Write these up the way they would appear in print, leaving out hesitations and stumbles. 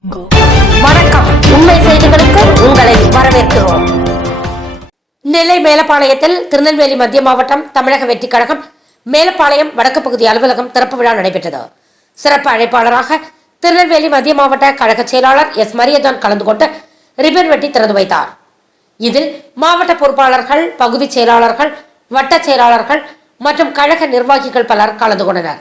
வணக்கம். உண்மை செய்திகளுக்கு உங்களை வரவேற்கிறோம். நெல்லை மேலப்பாளையத்தில் திருநெல்வேலி மத்திய மாவட்டம் தமிழக வெற்றிக் கழகம் மேலப்பாளையம் வடக்கு பகுதி அலுவலகம் திறப்பு விழா நடைபெற்றது. சிறப்பு அழைப்பாளராக திருநெல்வேலி மத்திய மாவட்ட கழக செயலாளர் எஸ் மரியதான் கலந்து கொண்டு ரிப்பன் வெட்டி திறந்து வைத்தார். இதில் மாவட்ட பொறுப்பாளர்கள், பகுதி செயலாளர்கள், வட்ட செயலாளர்கள் மற்றும் கழக நிர்வாகிகள் பலர் கலந்து கொண்டனர்.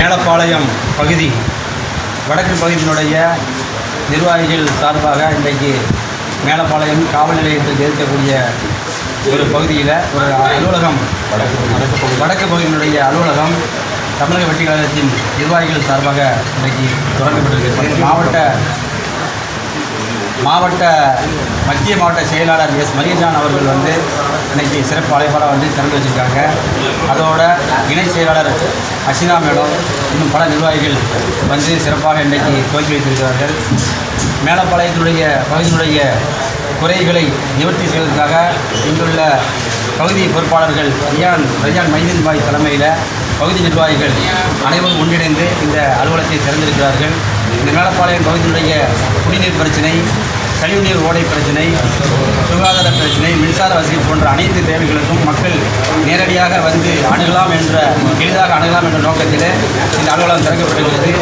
மேலப்பாளையம் பகுதி வடக்கு பகுதியினுடைய நிர்வாகிகள் சார்பாக இன்றைக்கு மேலப்பாளையம் காவல் நிலையத்தில் இருக்கக்கூடிய ஒரு பகுதியில் ஒரு அலுவலகம் வடக்கு பகுதியினுடைய அலுவலகம் தமிழக வெற்றிக் கழகத்தின் நிர்வாகிகள் சார்பாக இன்றைக்கு தொடங்கப்பட்டிருக்கிறது. மத்திய மாவட்ட செயலாளர் எஸ் மரியதான் அவர்கள் இன்னைக்கு சிறப்பு அழைப்பாளர் திறந்து வச்சுருக்காங்க. அதோட இணை செயலாளர் அசினா மேடம் இன்னும் பல நிர்வாகிகள் சிறப்பாக இன்றைக்கு துவக்கி வைத்திருக்கிறார்கள். மேலப்பாளையத்தினுடைய பகுதியினுடைய குறைகளை நிவர்த்தி செய்வதற்காக இங்குள்ள பகுதி பொறுப்பாளர்கள் ரஜான் மைதீன் பாய் தலைமையில் பகுதி நிர்வாகிகள் அனைவரும் ஒன்றிணைந்து இந்த அலுவலகத்தை திறந்திருக்கிறார்கள். இந்த மேலப்பாளையம் பகுதியினுடைய குடிநீர் பிரச்சனை, கழிவுநீர் ஓடை பிரச்சனை, சுகாதார பிரச்சனை, மின்சார வசதி போன்ற அனைத்து தேவைகளுக்கும் மக்கள் நேரடியாக அணுகலாம் எளிதாக அணுகலாம் என்ற நோக்கத்தில் இந்த அலுவலகம் திறக்கப்பட்டிருக்கிறது.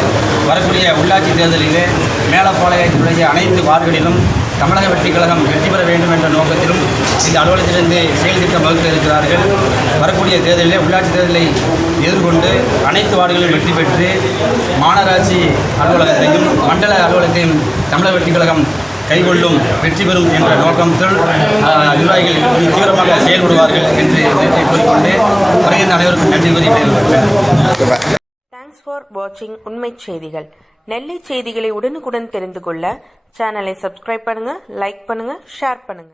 வரக்கூடிய உள்ளாட்சி தேர்தலிலே மேலப்பாளையத்தினுடைய அனைத்து வார்டுகளிலும் தமிழக வெற்றிக் கழகம் வெற்றி பெற வேண்டும் என்ற நோக்கத்திலும் இந்த அலுவலகத்திலிருந்து செயல் திட்டம் வகுக்க இருக்கிறார்கள். வரக்கூடிய தேர்தலிலே உள்ளாட்சி தேர்தலை எதிர்கொண்டு அனைத்து வார்டுகளிலும் வெற்றி பெற்று மாநகராட்சி அலுவலகத்தையும் மண்டல அலுவலகத்தையும் தமிழக வெற்றிக் கழகம் கைகொள்ளும், வெற்றி பெறும் என்ற நோக்கத்தில் நிர்வாகிகள் தீவிரமாக செயல்படுவார்கள் என்று கூறிக்கொண்டு வருகின்ற அனைவருக்கும் நன்றி கூறுகிறேன். தேங்க்ஸ் ஃபார் வாட்சிங் உண்மை செய்திகள். நெல்லை செய்திகளை உடனுக்குடன் தெரிந்து கொள்ள சேனலை சப்ஸ்கிரைப் பண்ணுங்க, லைக் பண்ணுங்க, ஷேர் பண்ணுங்க.